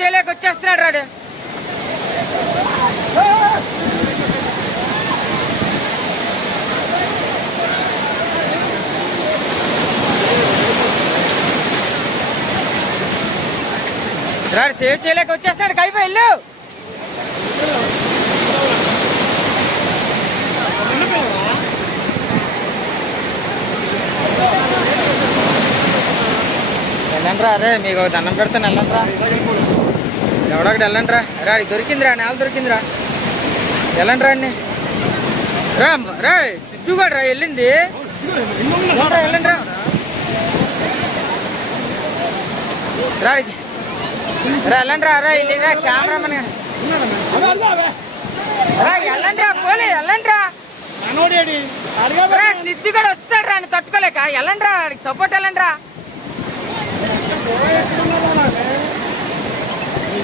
చేయలేక వచ్చేస్తున్నాడు రాడు. రాడు సేవ్ చేయలేక వచ్చేస్తున్నాడు కైపోయి వెళ్ళు. వెళ్ళండి రా అరే మీకు దండం పెడతాను వెళ్ళండి రా ఎవడొకటి వెళ్ళండి రా రాడి దొరికిందిరా నేల దొరికిందిరా. వెళ్ళండి రాండి రా రా సిద్ధుగాడు రా వెళ్ళింది. వెళ్ళండి రా రాడికి రా వెళ్ళండి రా రా ఇల్లిగా కెమెరామెన్ రా వెళ్ళండి రా పోలే వెళ్ళండి రా సిద్ధిగాడు వచ్చాడు రా తట్టుకోలేక. వెళ్ళండి రా సపోర్ట్ వెళ్ళండిరా.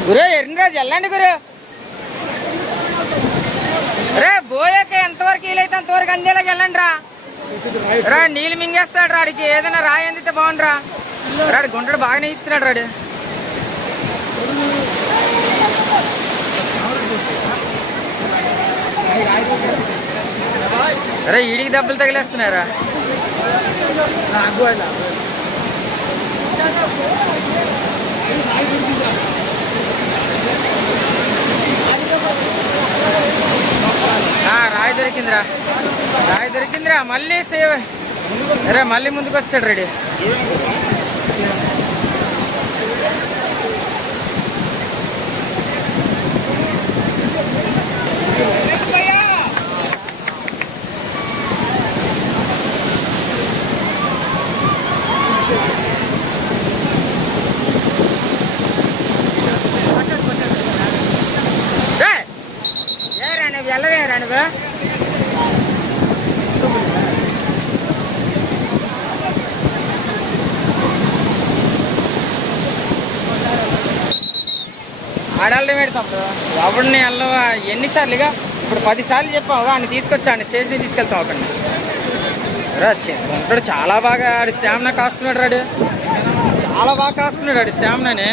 గురు ఎర్రరాజు వెళ్ళండి గురు. రే బోయక ఎంతవరకు వీలైతే అంతవరకు అందేలాగా వెళ్ళండి రా రా నీళ్ళు మింగేస్తాడు రాడికి ఏదైనా రాయి అందితే బాగుండ్రా. రాడు గుంటడు బాగానే ఇస్తున్నాడు రాడు రే ఈడికి దెబ్బలు తగిలేస్తున్నారా ఆ, రాయి దొరికిందిరా. రాయి దొరికిందిరా. మళ్ళీ సేవ్. రే మళ్ళీ ముందుకు వచ్చాడు రెడీ. వెళ్ళవే రా నువ్వు? ఆడాలి పెడతాం ఎవరిని వెళ్ళవా ఎన్నిసార్లుగా? ఇప్పుడు పదిసార్లు చెప్పావు ఆయన తీసుకొచ్చా ఆయన స్టేజ్ని తీసుకెళ్తాం అక్కడ రా ఉంటాడు చాలా బాగా ఆడి స్టామినా కాసుకున్నాడు రాడు. చాలా బాగా కాసుకున్నాడు ఆడి స్టామినాని.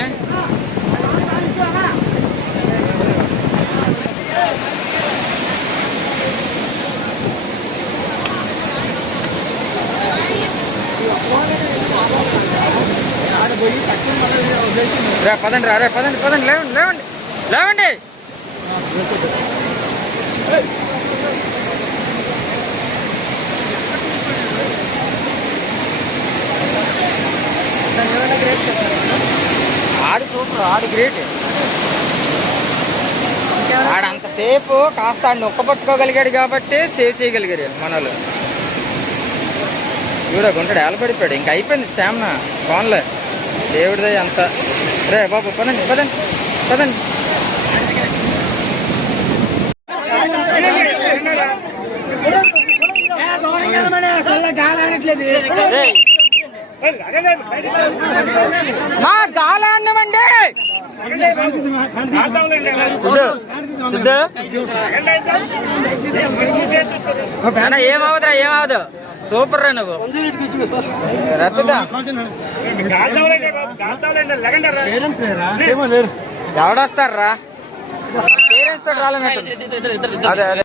రా పదండి రా రే పదండి పదండి లేవండి లేవండి లేవండి. ఆడు సూపర్ ఆడు గ్రేట్ ఆడంతసేపు కాస్త ఆడిని నొక్క పట్టుకోగలిగాడు కాబట్టి సేవ్ చేయగలిగారు మనోళ్ళు. చూడ గుంటడు ఏలబడిపోయాడు ఇంక అయిపోయింది స్టామినా ఫోన్లే దేవుడిదే అంత. రే బాబు పదండి పదండి పదండి. మా గాలాన్నమండి సిద్ధు ఏమవదురా ఏమవదు సూపర్ రా నువ్వు. ఎవడొస్తారా పేరెంట్స్ తోటి రాలన్నట్టు అదే అదే.